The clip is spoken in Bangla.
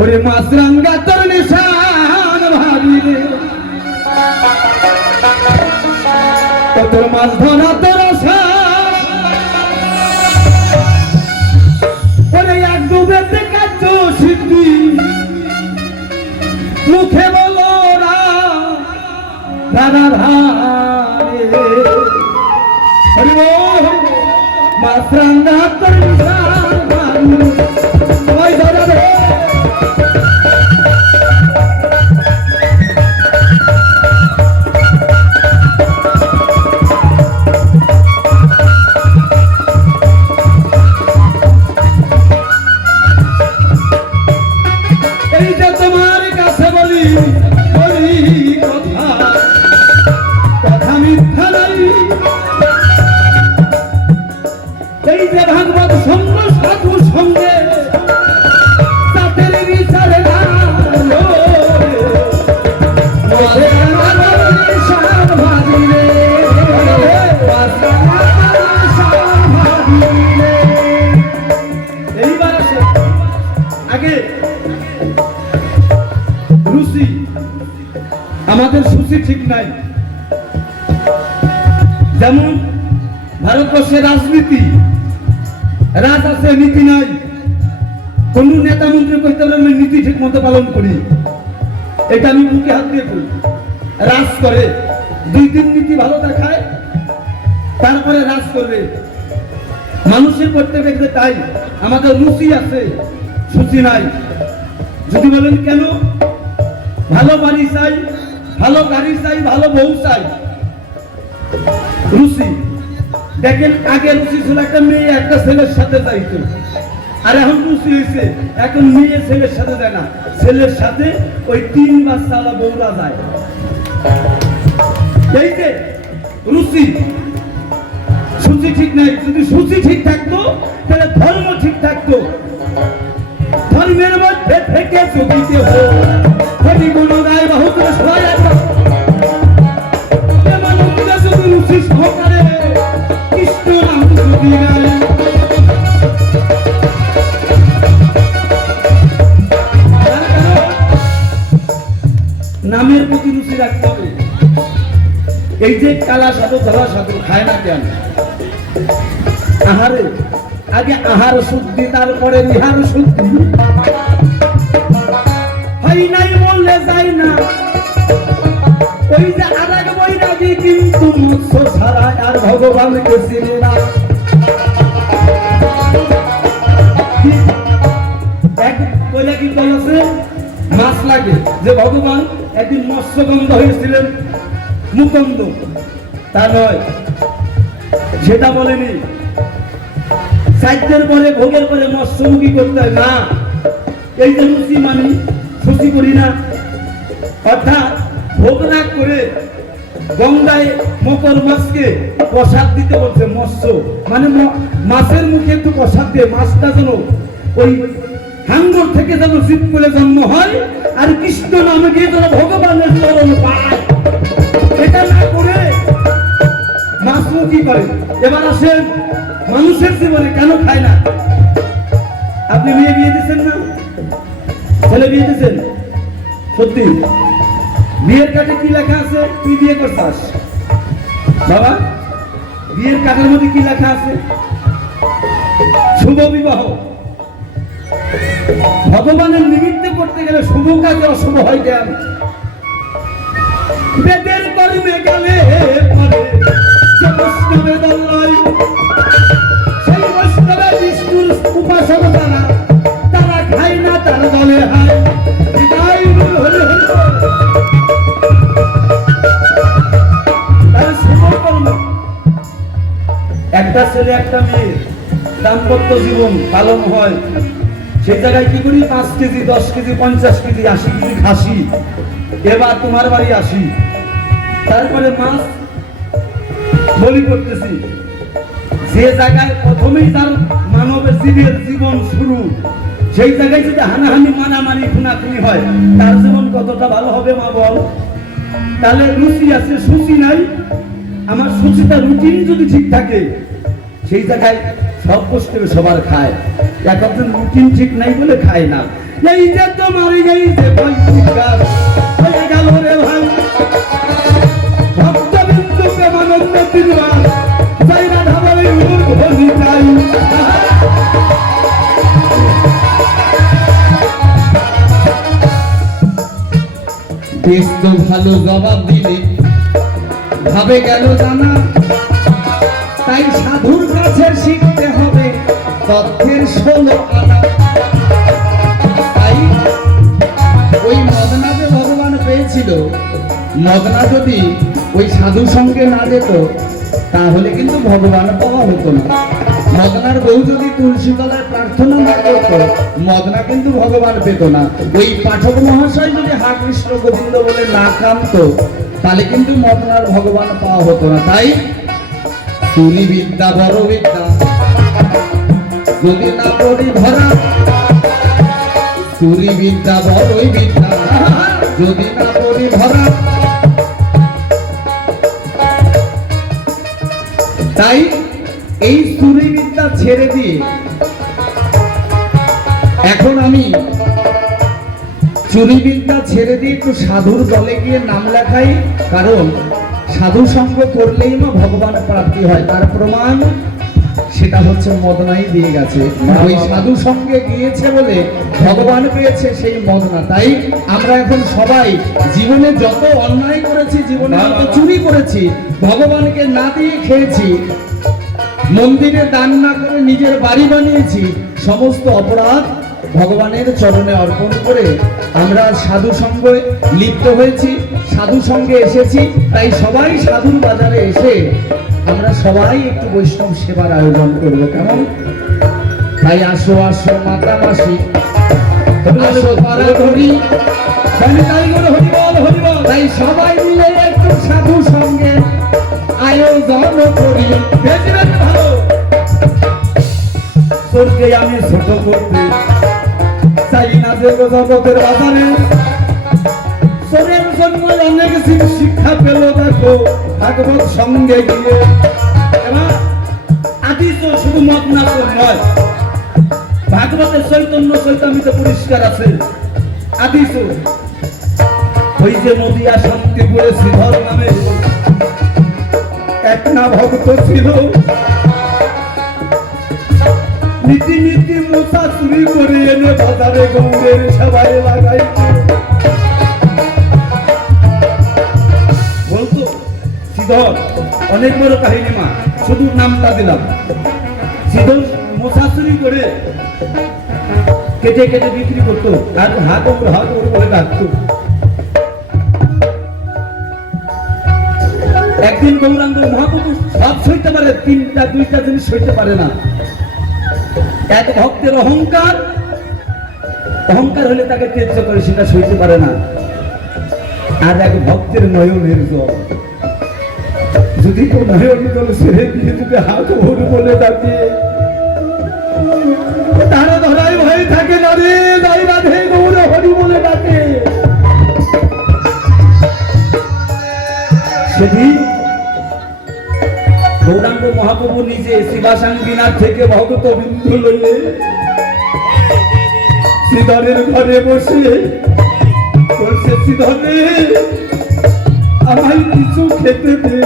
ওরে মাছরাঙ্গা তোর নিশান ভাবিলে তোর মাছ ধরা তোর ওরে এক ডুবেতে কাজ সিদ্ধি মুখে বলো রাধা ধারে মাছরাঙ্গা তোর নিশান ভাবিলে সবাই ধরা দে ভাগবত সঙ্গ সাধু সঙ্গে তাদের বিচারে এইবার আসে আগে রুচি আমাদের সূচি ঠিক নাই। যেমন ভারতবর্ষের রাজনীতি রাজ আছে নীতি নাই। কোন নেতা মন্ত্রী কইতে পারবে নীতি ঠিক মতো পালন করি, এটা আমি মুখে হাত দিয়ে করি। রাজ করে 2-3 নীতি ভালো দেখায়, তারপরে রাজ করবে। মানুষের করতে দেখবে তাই আমাদের রুচি আছে, সূচি নাই। যদি বলেন কেন, ভালো বাড়ি চাই, ভালো গাড়ি চাই, ভালো বউ চাই, রুচি। দেখেন আগে রুচি ছিল একটা মেয়ে একটা ছেলের সাথে যাইতো, আর এখন রুচি হয়েছে এখন মেয়ে ছেলের সাথে যায় না, ছেলের সাথে ওই 3 বাচ্চাওয়ালা বউরা যায়। এই যে রুচি, সূচি ঠিক নাই। যদি সূচি ঠিক থাকতো তাহলে ধর্ম ঠিক থাকতো। ধর্মের মধ্যে থেকে যদি কেউ হরি গুণ গায় বহু করে সবাই আসবে, যদি রুচি সহকারে কৃষ্ণ নাম যদি গায়, নামের প্রতি রুচি রাখতে হবে। এই যে কালা সাধু ধরা সাধু খায় না কেন? আহারে আগে আহার শুদ্ধি, তারপরে নিহার শুদ্ধি। হয় নাই বললে যায় না। ওই যে আরেক বৈরাগী কিন্তু মৎস্য ছাড়া আর ভগবানকে চিনি না। এক বৈরাগী বলেছে মাছ লাগে যে ভগবান একদিন মৎস্যগন্ধ হয়েছিলেন, মুকন্দ। তা নয়, সেটা বলেনি। সাহিত্যের পরে ভোগের পরে মৎস্যমুখী করতে হয় না। এই যে রুচি মানি, সূচি করি না। অর্থাৎ ভোগ না করে গঙ্গায় মকর মাছকে প্রসাদ দিতে বলছে। মৎস্য মানে মাছের মুখে একটু প্রসাদ দিয়ে মাছটা যেন ওই হাঙ্গর থেকে যেন জীব করে জন্ম হয়, আর কৃষ্ণ নামে গিয়ে যেন ভগবানের চরণ পায়। এটা না করে মাছমুখী করে। এবার আসেন মানুষের জীবনে কেন খায় না? আপনি মেয়ে বিয়ে দিচ্ছেন না, ছেলে বিয়ে দিচ্ছেন, সত্যি বিয়ের কার্ডে কি লেখা আছে? তুই বিয়ে করছিস বাবা, বিয়ের কার্ডের মধ্যে কি লেখা আছে? শুভ বিবাহ। ভগবানের নিমিত্তে করতে গেলে শুভ কাজে অশুভ হয় কেন? বেদের কর্মে গেলে বৈষ্ণবে দল্লয়, সেই বৈষ্ণবে বিষ্ণুর উপাসক তারা, তারা খায় না, তারা দলে হয়। একটা ছেলে একটা মেয়ে দাম্পত্য জীবন পালন হয়, সেই জায়গায় কি করি? 5 কেজি 10 কেজি 50 কেজি 80 কেজি খাসি। এবার তোমার বাড়ি আসি, তারপরে মাছ বলি করতেছি। যে জায়গায় প্রথমেই তার মানবের জীবের জীবন শুরু, সেই জায়গায় যদি হানাহানি মারামারি খুনাখুনি হয়, তার জীবন কতটা ভালো হবে মা বল? তাহলে রুচি আছে, সূচি নাই। আমার সূচিটা রুটিন যদি ঠিক থাকে সেই জায়গায় সব কষ্টে সবার খায়, এক একজন রুটিন ঠিক নাই বলে খায় না। এই যে তোমার এই যে পৈতৃকার হয়ে গেল রে ভাই, ভক্তবিন্দু প্রেমানন্দ তিরবার যাই না ধাবারে উর্ধ্বনি চাই। বেশ তো ভালো জবাব দিলে, ভাবে গেল জানা, তাই সাধুর কাছে শিখতে হবে তথ্যের 16 আনা। তাই ওই মদনাকে ভগবান পেয়েছিল, মদনা যদি ওই সাধু সঙ্গে না যেত তাহলে কিন্তু ভগবান পাওয়া হতো না। মদনার বউ যদি তুলসী তলায় প্রার্থনা না করত, মদনা কিন্তু ভগবান পেত না। ওই পাঠক মহাশয় যদি হা কৃষ্ণ গোবিন্দ বলে না কামতো, তাহলে কিন্তু মদনার ভগবান পাওয়া হতো না। তাই তুলি বিদ্যা বড় বিদ্যা, যদি না পড়ি ধরা, তুলি বিদ্যা বড়ই বিদ্যা, যদি না পড়ি ধরা। তাই এই চুরি বিদ্যা ছেড়ে দিয়ে এখন আমি চুরি বিদ্যা ছেড়ে দিয়ে একটু সাধুর দলে গিয়ে নাম লেখাই, কারণ সাধু সঙ্গ করলেই না ভগবান প্রাপ্তি হয়। তার প্রমাণ সেটা হচ্ছে মদনাই দিয়ে গেছে। ওই সাধু সঙ্গে গিয়েছে বলে ভগবান পেয়েছে সেই মদনা। তাই আমরা এখন সবাই জীবনে যত অন্যায় করেছি, জীবনে যত চুরি করেছি, ভগবানকে না দিয়ে খেয়েছি, মন্দিরে দান না করে নিজের বাড়ি বানিয়েছি, সমস্ত অপরাধ ভগবানের চরণে অর্পণ করে আমরা সাধু সঙ্গে লিপ্ত হয়েছি, সাধু সঙ্গে এসেছি। তাই সবাই সাধুর বাজারে এসে আমরা সবাই একটু বৈষ্ণব সেবার আয়োজন করব, কেমন? তাই আসো আসো মাতা মাসি, আসো পাড়া ধরি, তাই সবাই মিলে একটু সাধু সঙ্গে আয়োজন করি। ভালো তোরকে আমি ছোট করতে চাই না যে জগতের বাজারে, সোরের জন্ম অনেক শিক্ষা পেল দেখো ভাগবত সঙ্গে গিয়ে। এবার আদি তো শুধু মত না নয়, ভাগবতের চৈতন্য চৈতন্যতে পরিষ্কার আছে। আদি তো ওই যে নদিয়া শান্তিপুরে শ্রীধর নামে এক না ভক্ত ছিল, নীতি নীতি মোটা চুরি করে এনে বাজারে গৌরের সবাই লাগাই বলতো। শ্রীধর অনেক বড় কাহিনী মা, শুধু নামটা দিলাম। শ্রীধর মোটা চুরি করে কেটে কেটে বিক্রি করতো, আর হাত ওপর করে রাখতো। একদিন গৌরাঙ্গ মহাপ্রভু সব সইতে পারে, তিনটা দুইটা জিনিস সইতে পারে না। এক ভক্তের অহংকার, অহংকার হলে তাকে ত্যায্য করে সেটা সইতে পারে না। আর এক ভক্তের নয়নের জল, যদি কেউ নয়নের জল ছেড়ে দিয়ে যদি হাত ভোর বলে ডাকে, তারা ধরাই ভয়ে থাকে না রে, দাই রাধে গৌর হরি বলে ডাকে। সেদিন গৌরাঙ্গ মহাপ্রভু নিজে শিবাসাঙ্গিনার থেকে ভক্ত বিন্দু লইলে শ্রীধরের ঘরে বসে বলছে, শ্রীধরে আমায় কিছু খেতে দে।